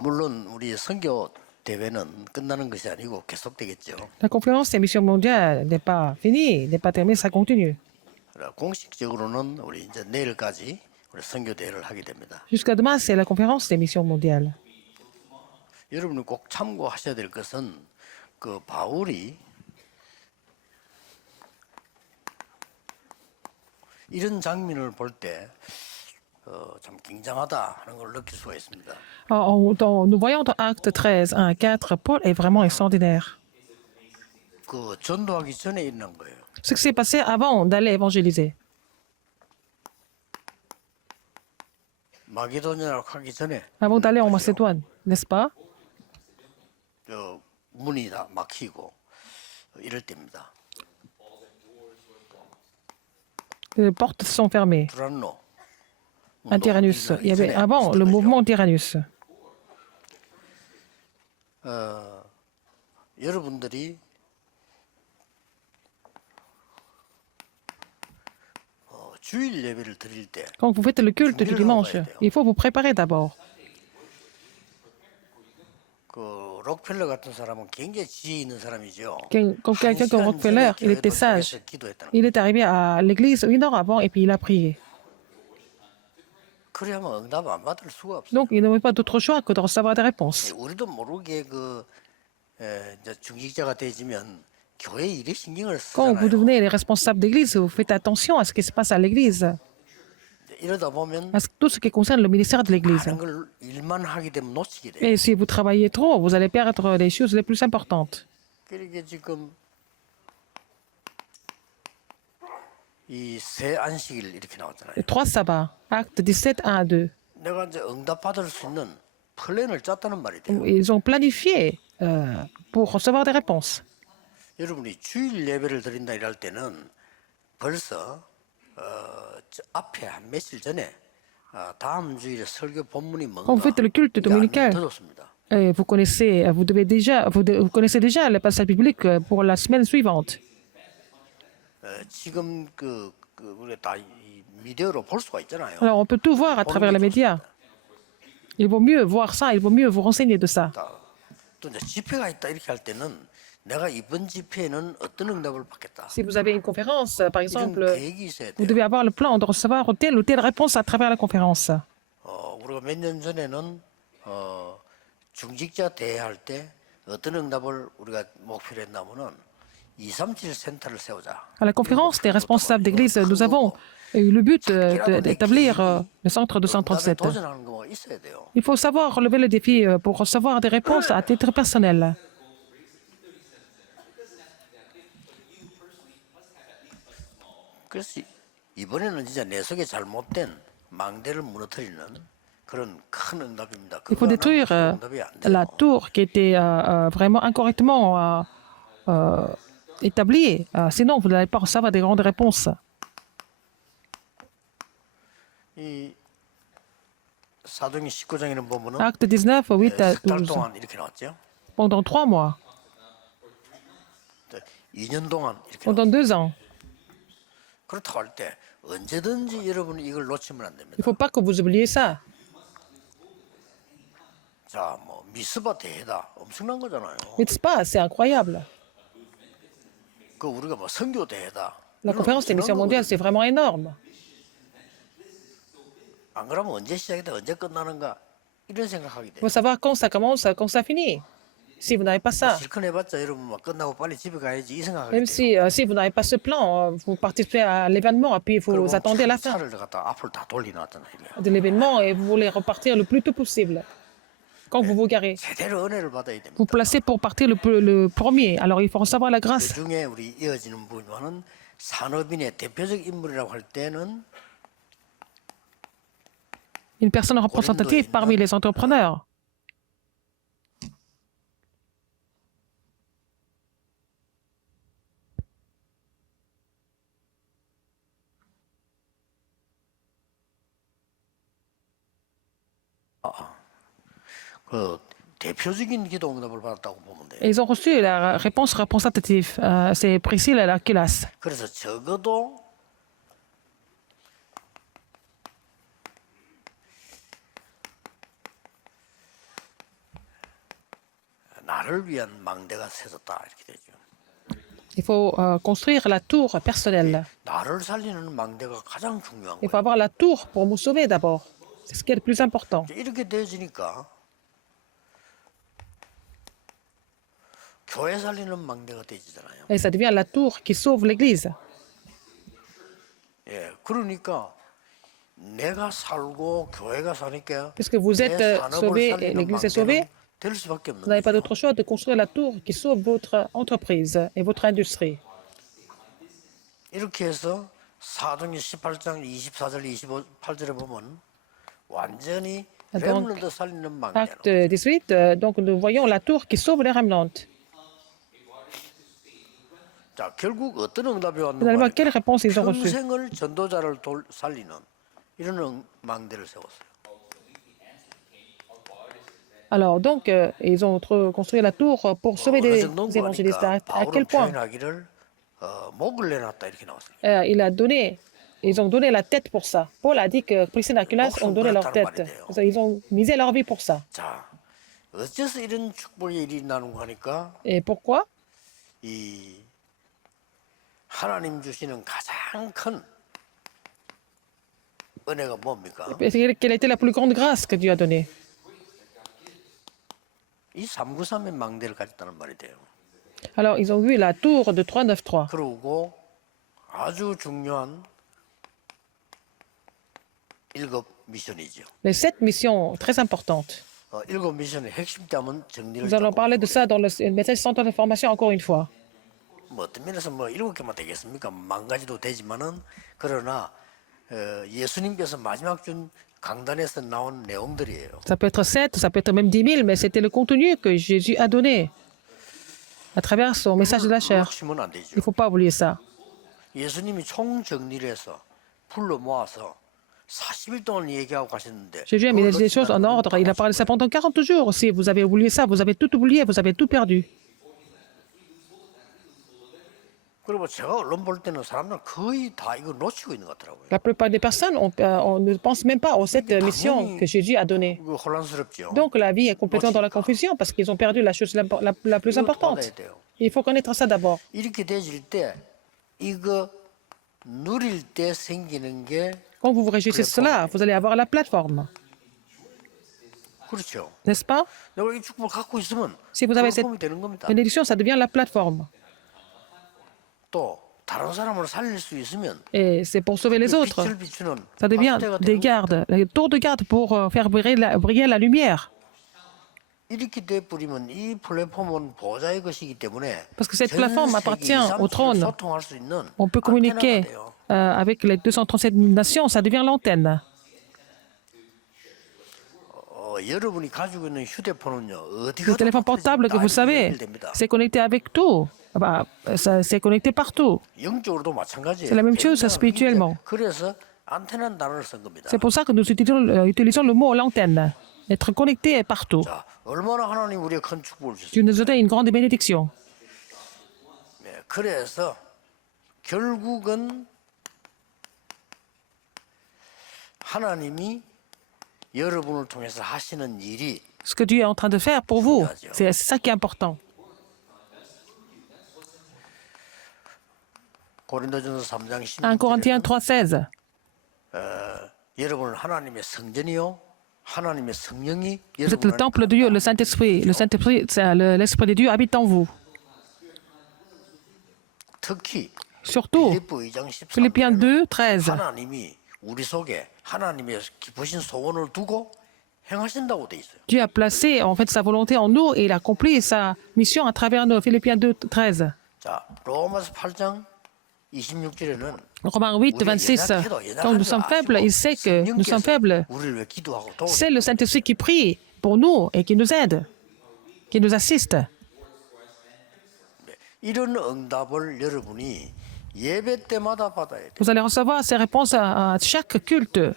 물론 우리 선교 대회는 끝나는 것이 아니고 계속되겠죠. La conférence des missions mondiales n'est pas finie, n'est pas terminée, ça continue. 공식적으로는 우리 이제 내일까지 우리 선교 대회를 하게 됩니다. Jusqu'à demain, c'est la conférence des missions mondiales. 여러분이 꼭 참고하셔야 될 것은 그 바울이 이런 장면을 볼 때 참 굉장하다 하는 걸 느낄 수가 있습니다. Nous voyons dans Acte 13, 1 à 4, Paul est vraiment extraordinaire. 그 전도하기 전에 일어난 거예요. Ce qui s'est passé avant d'aller évangéliser. 마게도냐로 가기 전에 Avant d'aller en Macédoine, n'est-ce pas? 문이 다 막히고 이럴 때입니다. Les portes sont fermées. 두란노 Un Tyrannus. Il y avait avant le mouvement Tyrannus. 여러분들이 주일 예배를 드릴 때 Quand vous faites le culte du dimanche, il faut vous préparer d'abord. 그 록펠러 같은 사람은 굉장히 지혜 있는 사람이죠. Comme quelqu'un comme Rockefeller, il était sage. 기도했다는. Il est arrivé à l'église 1 heure avant et puis il a prié. 그래야만 응답 안 받을 수가 없어요. Donc il n'avait pas d'autre choix que de recevoir des réponses. 우리도 모르게 이제 중직자가 되지면 교회 일에 신경을 Quand vous 쓰잖아요. devenez les responsables d'église, vous faites attention à ce qui se passe à l'église, 이러다 보면 à tout ce qui concerne le ministère de l'église. 다른 걸 일만 하게 되면 놓치게 돼요. Et si vous travaillez trop, vous allez perdre les choses les plus importantes. 그러니까 지금 이 새 안식일 이렇게 나왔잖아요. Les 3 sabbats, acte 17, 1 à 2. 내가 이제 응답 받을 수 있는 플랜을 짰다는 말이 돼요. Ils ont planifié pour recevoir des réponses. 여러분이 주일 예배를 드린다 이럴 때는 벌써 저 앞에 한 며칠 전에 다음 주일에 설교 본문이 뭔가 Quand vous faites le culte dominical, 더 좋습니다. vous connaissez déjà le passage biblique pour la semaine suivante. 지금 우리가 다 이 미디어로 볼 수가 있잖아요. Alors on peut tout voir à travers les médias. Il vaut mieux voir ça, il vaut mieux vous renseigner de ça. 또 이제 집회가 있다 이렇게 할 때는 내가 이번 집회에는 어떤 응답을 받겠다. Si vous avez une conférence, par 이런 exemple, 계획이 있어야 vous 돼요. devez avoir le plan de recevoir telle ou telle réponse à travers la conférence. 우리가 몇 년 전에는 중직자 대회할 때 어떤 응답을 우리가 목표로 했냐면은 237 센터를 세우자. À la conférence des responsables d'église, nous avons eu le but d'établir le centre 237. 도전하는 거가 있어야 돼요. Il faut savoir relever le défi pour recevoir des réponses à titre personnel. 그래서 이번에는 진짜 내 속에 잘못된 망대를 무너뜨리는 그런 큰 응답입니다. Il faut détruire 응답이 안 돼요. la tour qui était vraiment incorrectement établie. Sinon, vous n'allez pas recevoir des grandes réponses. 이 사도행 19장에는 보면은 Acte 19, 8 à 달 12. 동안 이렇게 나왔죠. Pendant 3 mois, 2년 동안 이렇게 pendant 2 ans. 그렇다고 할 때 언제든지 여러분이 이걸 놓치면 안 Il 됩니다. ne faut pas que vous oubliez ça. 자, 뭐 미스바 대회다 엄청난 거잖아요. Mitzpah, c'est incroyable. 그 우리가 뭐 선교 대회다. La conférence des missions mondiales, c'est vraiment énorme. 안 그러면 언제 시작이다 언제 끝나는가 이런 생각하게 Il 돼요. faut savoir quand ça commence, quand ça finit. Si vous n'avez pas ça, 실컷 해봤자 여러분 막 끝나고 빨리 집에 가야지 이 생각하게 même 돼요. si vous n'avez pas ce plan, vous participez à l'événement et puis vous attendez la fin 차를 갖다 앞을 다 돌려놨잖아요. 이게. de l'événement et vous voulez repartir le plus tôt possible. Quand vous vous garez, 제대로 은혜를 받아야 됩니다. vous placez pour partir le premier. Alors il faut recevoir la 그 grâce. 중에 우리 이어지는 부분은 산업인의 대표적 인물이라고 할 때는 Une personne représentative parmi les entrepreneurs. 그 대표적인 기도 응답을 받았다고 보면 돼요. Et ils ont reçu la réponse représentative. C'est Priscille Larkilas. 그래서 적어도 나를 위한 망대가 세졌다 이렇게 되죠. Il faut construire la tour personnelle. 나를 살리는 망대가 가장 중요한 Il 거예요. faut avoir la tour pour nous sauver d'abord. C'est ce qui est le plus important. 이렇게 되어지니까 교회 살리는 망대가 되지잖아요. Et ça devient la tour qui sauve l'Église. 예, 그러니까 내가 살고 교회가 사니까 Puisque vous êtes 내 산업을 sauvé et 살리는 l'Église est sauvée, 망대는 될 수밖에 없는 vous n'avez pas 거죠. d'autre choix de construire la tour qui sauve votre entreprise et votre industrie. 이렇게 해서 사도행전 18장 24절 28절에 보면 완전히 Donc, 렘넌트 살리는 망대로. Acte 18, donc nous voyons la tour qui sauve les remnantes. 자, 결국 어떤 응답이 왔는가? Finalement, quelle réponse ils ont reçue? 평생을 전도자를 살리는 이런 망대를 세웠어요. Alors, donc, ils ont construit la tour pour sauver 어느 des 정도인가 évangélistes. 하니까 À 바울은 quel point? 표현하기를 목을 내놨다 이렇게 나왔어요. Ils ont donné la tête pour ça. Paul a dit que Priscilla et Aquilas ont donné leur tête. Ils ont misé leur vie pour ça. 자, 어째서 이런 축복의 일이 나는가 하니까 Et pourquoi? 이 하나님 주시는 가장 큰 은혜가 뭡니까? Quelle était la plus grande grâce que Dieu a donnée? 이 393의 망대를 가졌다는 말이 돼요. Alors, ils ont vu la tour de 393. 그리고 아주 중요한 7 미션이죠. Les 7 missions très importantes. 7 미션의 핵심점은 정리를 Nous allons 조금. parler de ça dans le message centre d'information encore une fois. 뭐 어떤 면에서 뭐 7개만 되겠습니까? 10,000가지도 되지만은 그러나 예수님께서 마지막 준 강단에서 나온 내용들이에요. Ça peut être 7, ça peut être même 10 000, mais c'était le contenu que Jésus a donné à travers son message de la chair. 놓치면 안 Il 되죠. ne faut pas oublier ça. 예수님이 총 정리를 해서 불러 모아서 40일 동안 얘기하고 가셨는데 Jésus a mis les choses en ordre. Il a parlé de ça pendant 40 jours. Si vous avez oublié ça, vous avez tout oublié, vous avez tout perdu. 그리고 제가 언론 볼 때는 사람들은 거의 다 이거 놓치고 있는 것 같더라고요. La plupart des personnes, on ne pense même pas aux 7 missions que Jésus a données. 이거 혼란스럽죠. Donc la vie est complètement dans la confusion parce qu'ils ont perdu la chose la plus 이거 importante. 받아야 돼요. Il faut connaître ça d'abord. 이렇게 되질 때 이거 누릴 때 생기는 게 Quand vous vous réjouissez de cela, vous allez avoir la plateforme. 그렇죠. N'est-ce pas? 내가 이 축복을 갖고 있으면 Si vous avez cette 플랫폼이 되는 겁니다. bénédiction, ça devient la plateforme. 또 다른 사람을 살릴 수 있으면 Et c'est pour sauver les autres. 빛을 비추는 Ça devient 확대가 des 되는 gardes, les tours de garde pour faire briller la lumière. 이렇게 돼 버리면 이 플랫폼은 보좌의 것이기 때문에 Parce que cette 전 plateforme 세계 appartient 2, 3 au trône. 소통할 수 있는 On peut 안테나가 communiquer 돼요. avec les 237 nations, ça devient l'antenne. 여러분이 가지고 있는 휴대폰은요 Le 어디가 téléphone portable que vous savez, c'est connecté avec tout. C'est connecté partout. 영적으로도 마찬가지예요. C'est la même chose spirituellement. 그래서 안테나는 단어를 쓴 겁니다. C'est pour ça que nous utilisons le mot l'antenne. Être connecté partout. 자, 얼마나 하나님 우리의 큰 축복을 주셨어요. Dieu nous a donné une grande bénédiction. 네, 그래서 결국은 하나님이 여러분을 통해서 하시는 일이 Ce que Dieu est en train de faire pour vous, c'est ça qui est important. 고린도전서 3장 1 Corinthiens 16절에 3,16. 여러분은 하나님의 성전이요 하나님의 성령이 Vous êtes le 여러분을 temple de Dieu, le Saint-Esprit. Le Saint-Esprit, l'Esprit de Dieu habite en vous. 특히 Surtout, 빌립보 2장 Philippiens 13절에는 2, 13. 하나님이 우리 속에 하나님의 깊으신 소원을 두고 행하신다고 돼 있어요. Dieu a placé en fait sa volonté en nous et il accomplit sa mission à travers nous. Philippiens 2, 13. 자, 로마서 8장 26절에는 Romains 8, 26. Quand nous sommes faibles, il sait que nous sommes faibles. 우리를 왜 기도하고 도우 C'est le Saint-Esprit qui prie pour nous et qui nous aide, qui nous assiste. 이런 응답을 여러분이 예배 때마다 받아야 돼요. Vous allez recevoir ces réponses à chaque culte.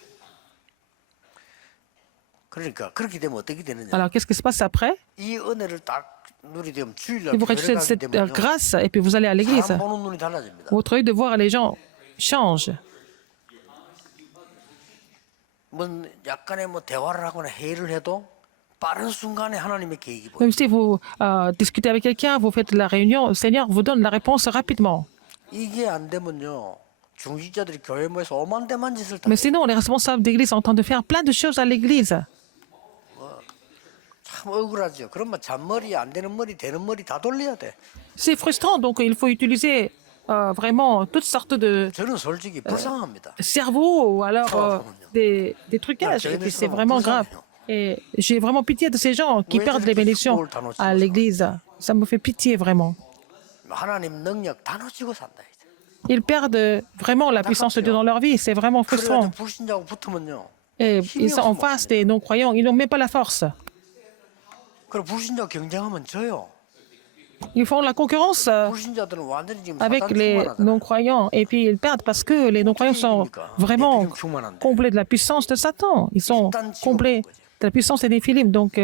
그러니까 그렇게 되면 어떻게 되느냐? Alors, qu'est-ce qui se passe après? 이 은혜를 딱 누리되면 주일날 Si vous 교회를 recevez 가게 cette 되면요. grâce et puis vous allez à l'église, 사람 보는 눈이 달라집니다. votre œil de voir les gens change. 뭐 약간의 뭐 대화를 하거나 회의를 해도 빠른 순간에 하나님의 계획이 보여요. Même si vous discutez avec quelqu'un, vous faites la réunion, le Seigneur vous donne la réponse rapidement. 이게 안 되면요. 중직자들이 교회 모여서 오만대만 짓을 다 Mais 해요. sinon, les responsables d'église sont en train de faire plein de choses à l'église. 참 억울하죠. 그러면 잔머리 안 되는 머리 되는 머리 다 돌려야 돼. C'est frustrant, donc il faut utiliser vraiment toutes sortes de 저는 솔직히 불쌍합니다. cerveaux ou alors des trucages. Et puis c'est vraiment grave. Et j'ai vraiment pitié de ces gens qui perdent les bénédictions à l'église. Ça me fait pitié vraiment. 하나님 능력 다 놓치고 산다. 이제. Ils perdent vraiment la puissance de Dieu dans leur vie. C'est vraiment frustrant. 그래가지고 불신자하고 붙으면요. Et ils sont en face des non-croyants. Ils n'ont même pas la force. 그리고 불신자 경쟁하면 져요. Ils font la concurrence 불신자들은 완전히 지금 avec 사단 les 충만하잖아요. non-croyants. Et puis ils perdent parce que les non-croyants sont vraiment comblés de la puissance de Satan. Ils sont comblés de la puissance des Néphilim. Donc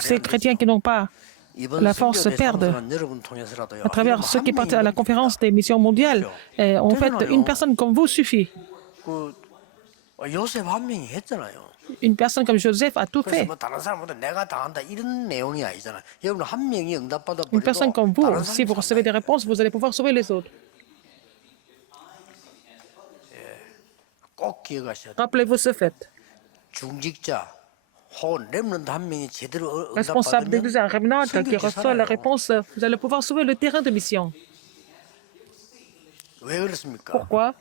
ces chrétiens qui n'ont pas 이번 la force 선교대 perdent. 사무소는 여러분 통해서라도요. À travers ceux qui partent à la conférence des missions mondiales, en fait, une personne comme vous suffit. 그 요셉 한 명이 했잖아요. Une personne comme Joseph a tout 그래서 fait. 뭐 다른 사람보다 내가 당한다 이런 내용이 아니잖아요. 여러분 한 명이 응답받아 Une personne comme 버리고 vous, si vous recevez des réponses, vous allez pouvoir sauver les autres. 꼭 기억하셔야 돼요. Rappelez-vous ce fait. 중직자 혹은 렘넌트 한 명이 제대로 Responsable d'église, un remnant qui 성경이 reçoit la 살아요. réponse, vous allez pouvoir sauver le terrain de mission. 왜 그렇습니까? Pourquoi?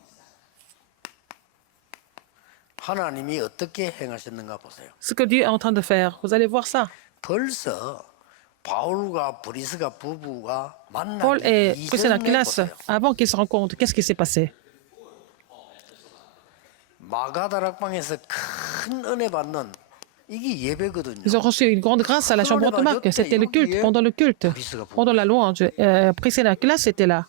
하나님이 어떻게 행하셨는가 보세요. Ce que Dieu est en train de faire. Vous allez voir ça. 벌써 바울과 브리스가 부부가 Paul 만나기 et Priscilla 이전에 Aquilas, 보세요. avant qu'ils se rencontrent, qu'est-ce qui s'est passé? 마가다락방에서 큰 은혜 받는 이게 예배거든요. Ils ont reçu une grande grâce à la chambre de Marc. C'était le culte, pendant le culte, pendant la louange. Priscilla Aquilas était là.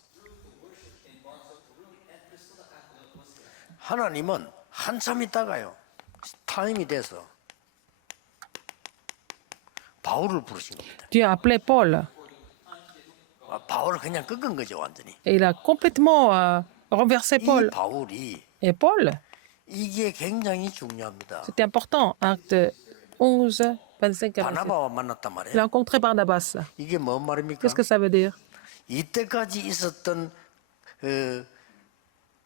하나님은 한참 있다가요. 타임이 돼서 바울을 부르신 겁니다. Dieu a appelé Paul. 바울을 그냥 꺾은 거죠, 완전히. Et il a complètement renversé 이 Paul. 바울이 Et Paul, 이게 굉장히 중요합니다. c'était important. Acte 11, 25 à 27. 바나바와 만났단 Il a 말이에요. rencontré Barnabas. 이게 뭔 말입니까? Qu'est-ce que ça veut dire? 이때까지 있었던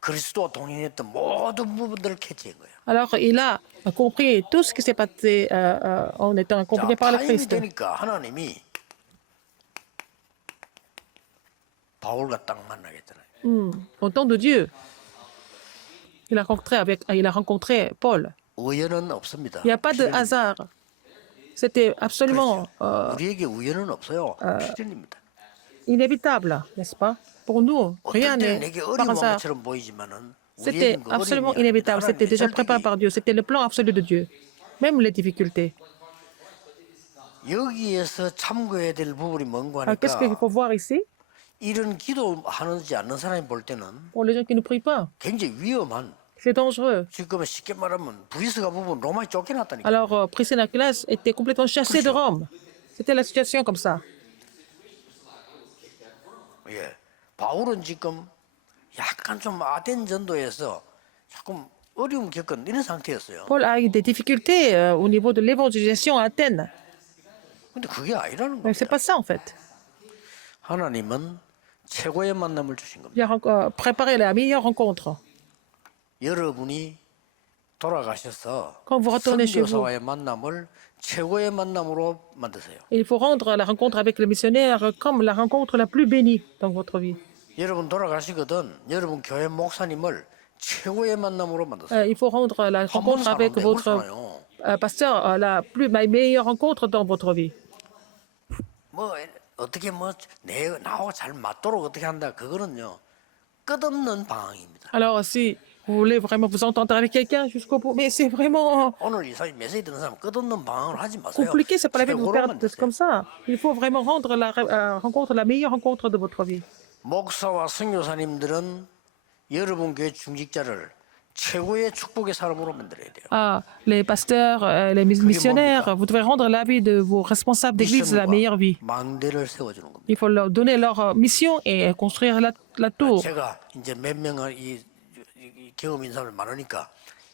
그리스도와 동행했던 모든 부분들을 캐치한 거예요. Alors, il a compris tout ce qui s'est passé en étant 자, accompagné par le 타임이 Christ. 되니까 하나님이 바울과 딱 만나겠잖아요. Au temps de Dieu, il a rencontré Paul. 우연은 없습니다. Il n'y a pas de hasard. C'était absolument 우리에게 우연은 없어요. 필연입니다. inévitable, n'est-ce pas? Pour nous, rien 어떨 때는 n'est 내게 par 어려운 hasard. 것처럼 보이지만은 C'était 우리에겐 그 absolument 어려움이 inévitable. 아닙니다. C'était déjà 하나님의 préparé 설득이. par Dieu. C'était le plan absolu de Dieu. Même les difficultés. 여기에서 참고해야 될 부분이 뭔가 Alors, qu'est-ce qu'il 하니까 faut voir 이ci? 이런 기도하지 않는 사람이 볼 때는 Pour les gens qui ne prient pas, 굉장히 위험한 c'est dangereux. 지금 쉽게 말하면 브리스가 부분 로마에 쫓겨났다니까. Alors, Priscilla Aquilas était complètement chassé de Rome. C'était la situation comme ça. 예, 바울은 지금 약간 좀 아덴 전도에서 조금 어려움 겪은 이런 상태였어요. Paul a eu des difficultés au niveau de l'évangélisation à Athènes. 근데 그게 아니라는 Mais 거예요. c'est pas ça en fait. 하나님은 최고의 만남을 주신 겁니다. Il a préparé la meilleure rencontre. 여러분이 돌아가셔서 Quand vous retournez chez vous, 선교사와의 만남을 최고의 만남으로 만드세요. il faut rendre la rencontre avec le missionnaire comme la rencontre la plus bénie dans votre vie. 여러분 돌아가시거든 여러분 교회 목사님을 최고의 만남으로 만드세요. Il faut rendre la rencontre avec votre pasteur la meilleure rencontre dans votre vie. 뭐 어떻게 뭐 나하고 잘 맞도록 어떻게 한다 그거는요 끝없는 방황입니다. Alors si vous voulez vraiment vous entendre avec quelqu'un jusqu'au bout, mais c'est vraiment 오늘 이 사람 메시지 듣는 사람 끝없는 방황을 하지 마세요. compliqué, c'est pas la peine de vous 최고로만 perdre 드세요. comme ça. Il faut vraiment rendre la rencontre la meilleure rencontre de votre vie. 목사와 선교사님들은 여러분 교회 중직자를 최고의 축복의 사람으로 만들어야 돼요. Les pasteurs, les missionnaires, vous devez rendre la vie de vos responsables d'église la meilleure vie. 망대를 세워주는 겁니다. Il faut leur donner leur mission et construire la tour. 제가 이제 몇 명을 이 경험 있는 사람들 많으니까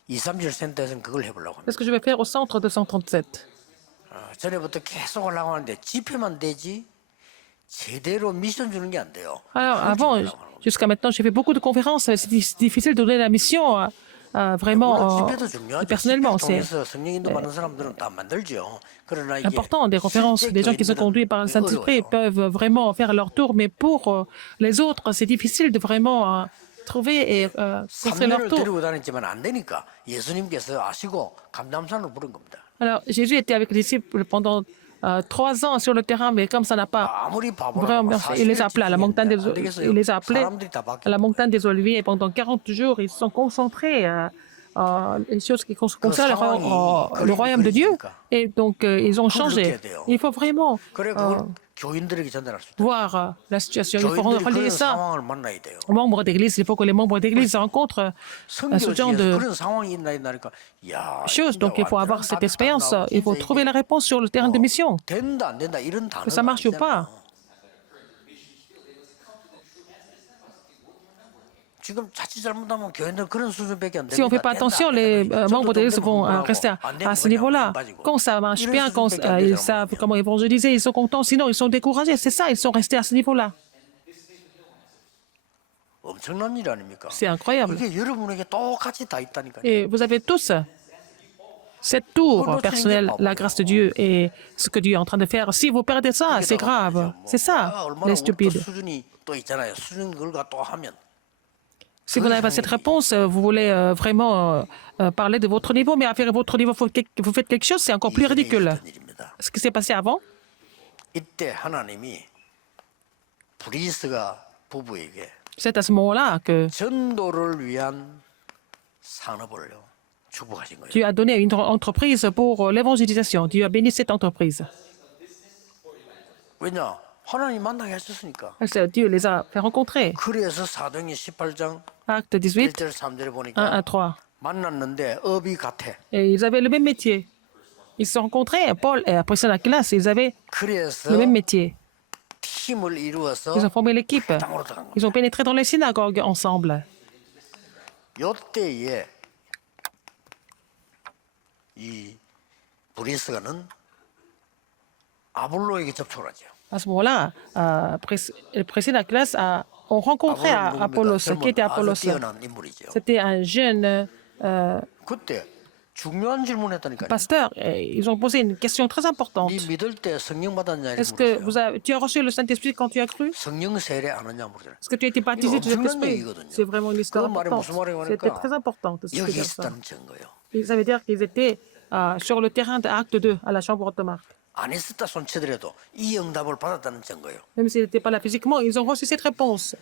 237 센터에서는 그걸 해보려고 합니다. C'est ce que je vais faire au centre 237. 전에부터 계속 올라고 하는데 집회만 되지 제대로 미션 주는 게 안 돼요. Alors, 그걸 avant, 지키려고 하는 거죠. jusqu'à maintenant, j'ai fait beaucoup de conférences. C'est difficile de donner la mission vraiment 물론 집회도 중요하죠. personnellement. 집회를 C'est 통해서 성령 인도 받는 사람들은 다 만들죠. 그러나 이게 important des conférences. 실제 Les gens qui sont conduits par le Saint-Esprit 어려워요. peuvent vraiment faire leur tour, mais pour les autres, c'est difficile de vraiment trouver et construire leur 3년을 tour. 데리고 다녔지만 안 되니까 예수님께서 아시고 감담산으로 부른 겁니다. Alors, Jésus était avec les disciples pendant 3 ans sur le terrain, mais comme ça n'a pas 아무리 바보라고 vraiment, il les a appelés à la montagne des, 안 되겠어요. il les a appelés 사람들이 다 à la 바뀌고 montagne des Oliviers et pendant 40 jours, ils se sont concentrés les choses qui concernent le royaume de Dieu. Et donc, ils ont changé. Il faut vraiment 그래 그걸 교인들에게 전달할 수 있다. voir la situation. Il faut 교인들이 relier 그런 ça 상황을 만나야 돼요. aux membres d'église. Il faut que les membres d'église rencontrent ce genre 선교지에서 de 그런 상황이 있나니까 야, choses. 진짜 Donc, il faut 완전한 avoir cette 답이 딱 expérience. 나오고 Il faut 진짜 trouver 이게 la réponse sur le terrain de mission. 된다 안 된다 이런 단어가 Que ça marche ou pas. 지금 자칫 잘못하면 교인들 그런 수준밖에 안 됩니다. Si on ne fait pas attention, les membres de l'église vont rester à ce niveau-là. Quand ça marche bien, quand ils savent comment évangéliser, ils sont contents. Sinon, ils sont découragés. C'est ça, ils sont restés à ce niveau-là. 엄청난 일 아닙니까? C'est incroyable. 이게 여러분에게 똑같이 다 있다니까요. Et vous avez tous cette tour personnelle, la grâce de Dieu et ce que Dieu est en train de faire. Si vous perdez ça, c'est grave. C'est ça, les stupides. 수준이 또 있잖아요. 수준 걸과 또 하면 Si vous n'avez pas cette réponse, vous voulez vraiment parler de votre niveau, mais à faire votre niveau, vous faites quelque chose, c'est encore plus 이전에 ridicule. 있었던 일입니다. Ce qui s'est passé avant, 이때 하나님이 브리스가 부부에게 c'est à ce moment-là que 전도를 위한 산업을 축복하신 거예요. Dieu a donné une entreprise pour l'évangélisation. Dieu a béni cette entreprise. 왜냐? 하나님 만나게 하셨으니까. Dieu les a fait rencontrer. 그래서 사도행전 18장 Acte 18, 1절 3절에 1 보니까 à 3. 만났는데 업이 같아. Et ils avaient le même métier. Ils se sont rencontrés, Paul et Priscilla à classe, ils avaient 그래서 le même métier. 팀을 이루어서 Ils ont formé l'équipe. 땅으로 들어간 거예요. Ils ont pénétré dans les synagogues ensemble. 요때에 이 브리스가는 아볼로에게 접촉을 하죠. À ce moment-là, Priscilla à classe ont rencontré Apollos. Qui était Apollos? 아주 뛰어난 인물이죠. C'était un jeune 그때 중요한 질문했다니까요. pasteur. Et ils ont posé une question très importante. 네 믿을 때 성령 받았냐 Est-ce que 물었어요. tu as reçu le Saint-Esprit quand tu as cru? 성령 세례 안 하냐 물었잖아요. Est-ce que tu as été baptisé du Saint-Esprit? C'est vraiment une histoire 그 말이 importante. 무슨 말이냐고 C'était 하니까 très important. de ce 여기 que ça. 있었다는 증거예요. Et ça veut dire qu'ils étaient sur le terrain de Acte 2, à la chambre haute marque. 안 있었다 손치더라도 이 응답을 받았다는 증거예요. Même s'ils n'étaient pas là physiquement, ils ont reçu cette réponse.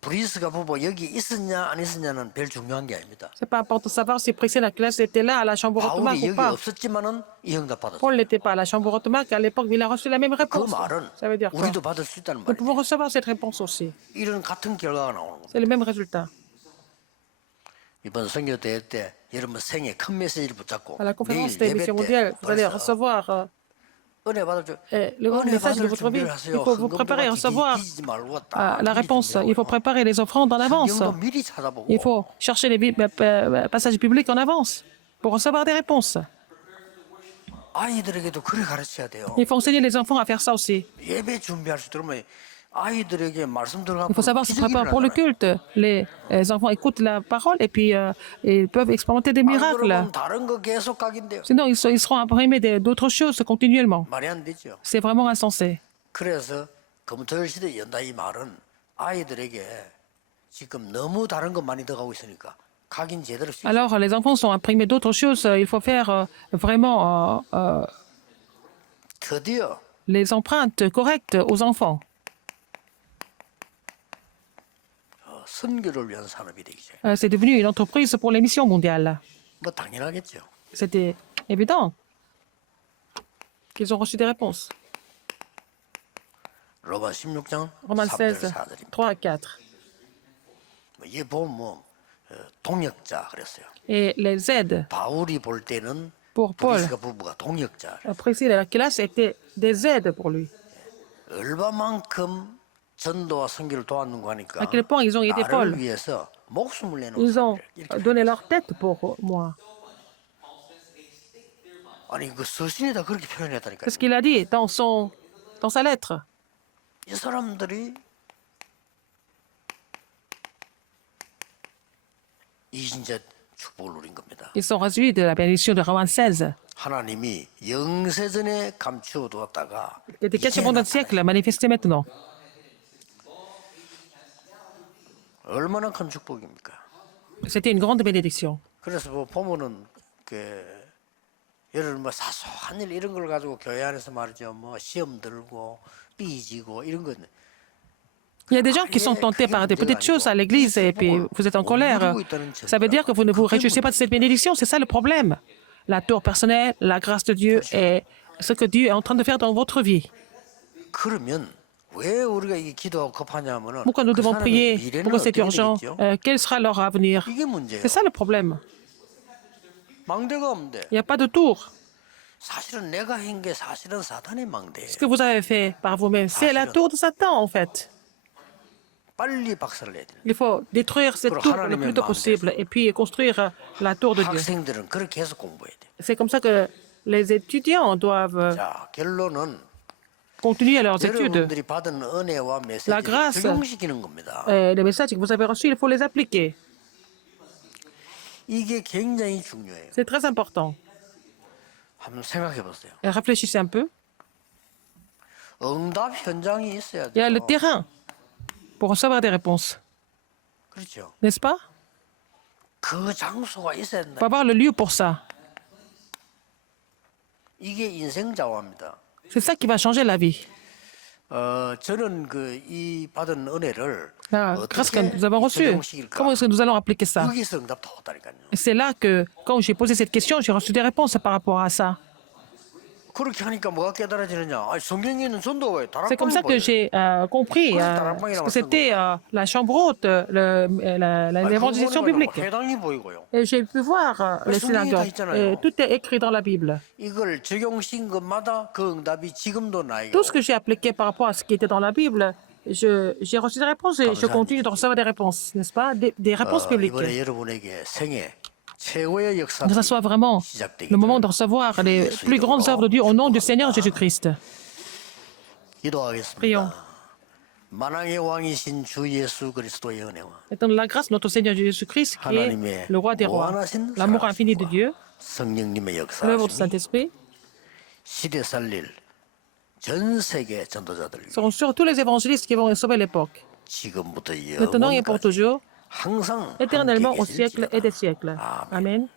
브리스가 부부 여기 있었냐 안 있었냐는 별 중요한 게 아닙니다. C'est pas important de savoir si Priscilla Classe était là à la chambre haute marque 바울이 ou 여기 pas. 없었지만은 이 응답 받았어요. Paul n'était pas à la chambre haute marque à l'époque, mais il a reçu la même 그 réponse. 말은 Ça veut dire quoi? 우리도 받을 수 있다는 Nous 말이에요. pouvons recevoir cette réponse aussi. 이런 같은 결과가 나오는 겁니다. C'est le même résultat. 이번 선교 대회 때 여러분 생애 큰 메시지를 붙잡고 À la 내일 conférence des 예배 missions 때 mondiales, vous allez 벌써 recevoir 은혜 받을 줄 le grand 은혜 message de 받을 votre vie. 준비를 Il 하세요. faut vous préparer à recevoir 뒤지지 말고 딱 la 미리 réponse. 준비하고 Il faut préparer les offrandes en avance. 성경도 미리 찾아보고 Il faut chercher les passages bibliques en avance pour recevoir des réponses. 아이들에게도 그래 가르쳐야 돼요. Il faut enseigner les enfants à faire ça aussi. 예배 준비할 수 있도록 아이들에게 말씀 들어가고 Il faut savoir se préparer pour le culte. Les enfants écoutent la parole et puis ils peuvent expérimenter des miracles. 그러면 다른 거 계속 각인돼요. Sinon, ils seront imprimés d'autres choses continuellement. 말이 안 되죠. C'est vraiment insensé. 그래서 검토일 시대 연다 이 말은 아이들에게 지금 너무 다른 것 많이 들어가고 있으니까 각인 제대로 시키죠. Alors, les enfants sont imprimés d'autres choses. Il faut faire vraiment 드디어 les empreintes correctes aux enfants. 선교를 위한 산업이 되기 시작해요. C'est devenu une entreprise pour les missions mondiales. 뭐 당연하겠죠. C'était évident qu'ils ont reçu des réponses. 로마 16장 Romains 3절 16, 4절입니다. 3 à 4. 이게 보면 동역자 그랬어요. Et les aides 바울이 볼 때는 pour Paul, 브리스가 부부가 동역자. Priscille et Aquila, étaient des aides pour lui. 얼마만큼 전도와 선교를 도왔는가 하니까 À quel point ils ont aidé Paul. 나를 위해서 목숨을 내놓은 Ils ont 사람들 이렇게 donné leur tête pour moi. 아니 그 서신에다 그렇게 표현했다니까요. C'est ce qu'il a dit dans sa lettre. 이 사람들이 이신자 축복을 누린 겁니다. Ils sont réjouis de la bénédiction de Romains 16. 하나님이 영세전에 감추어 두었다가 Il était caché pendant un siècle, manifesté maintenant. 얼마나 큰 축복입니까? C'était une grande bénédiction. 그래서 뭐 보면은 그 예를 들면 뭐 사소한 일 이런 걸 가지고 교회 안에서 말이죠. 뭐 시험 들고 삐지고 이런 거. Il y a des gens qui sont tentés par des petites choses à l'église et puis vous êtes en colère. Ça veut dire que vous ne vous réjouissez pas de cette bénédiction. C'est ça le problème. La tour personnelle, la grâce de Dieu et ce que Dieu est en train de faire dans votre vie. 그러면 왜 우리가 이 기도하고 급하냐면은 Pourquoi nous 그 devons 사람의 prier 미래는 pour que c'est 어떻게 urgent? 되겠죠? Quel sera leur avenir? 이게 문제예요. C'est ça le problème. 망대가 없는데 Il n'y a pas de tour. 사실은 내가 한 게 사실은 사탄의 망대예요. Ce que vous avez fait par vous-même, c'est la tour de Satan en fait. 빨리 박살을 내야 돼요. Il faut détruire cette tour le plus tôt possible et puis construire la tour de Dieu. 학생들은 그렇게 해서 공부해야 돼요. C'est comme ça que les étudiants doivent 자, 결론은 continuer leurs études. 여러분들이 받은 은혜와 La 메시지를 grâce. 적용시키는 겁니다. Les messages que vous avez reçus, il faut les appliquer. 이게 굉장히 중요해요. C'est très important. 한번 생각해 보세요. Et réfléchissez un peu. 응답 현장이 있어야 Il y a le 돼요. terrain pour recevoir des réponses, 그렇죠. n'est-ce pas? 그 장소가 있어야 Il 된다. faut avoir le lieu pour ça. 이게 인생 자화입니다. C'est ça qui va changer la vie. 저는 그 이 받은 은혜를 La grâce que 어떻게 nous avons reçue, 적용시킬까? comment est-ce que nous allons appliquer ça? 여기서 응답 다 왔다니까요. Et c'est là que, quand j'ai posé cette question, j'ai reçu des réponses par rapport à ça. 그렇게 하니까 뭐가 깨달아지느냐? 아니, 성경에 있는 전도가 왜 C'est comme ça 다락방이 que 보여요? j'ai compris ce que c'était la chambre haute, l'évangélisation biblique. 회당이 보이고요. Et j'ai pu voir les 성경이 다 synagogues. 있잖아요. Et tout est écrit dans la Bible. 이걸 적용시킨 것마다 그 응답이 지금도 나에게 Tout ce que j'ai appliqué par rapport à ce qui était dans la Bible, j'ai reçu des réponses et je continue de recevoir des réponses, n'est-ce pas? Des réponses bibliques. 이번에 여러분에게 생애 최고의 역사 Que ce soit vraiment le moment de recevoir les plus grandes œuvres de Dieu au nom du Seigneur Jésus-Christ. 기도하겠습니다. Prions. 만왕의 왕이신 주 예수 그리스도의 은혜와 Étant la grâce de notre Seigneur Jésus-Christ, qui est le roi des rois, l'amour infini de Dieu, 성령님의 l'œuvre du 역사하심이 Saint-Esprit, 시대 살릴 전 세계 전도자들 위해 seront sur tous les évangélistes qui vont sauver l'époque, 지금부터 maintenant et pour 영원까지 toujours, 항상 éternellement 함께 au siècle et 계실지어다. des siècles. 아멘. Amen.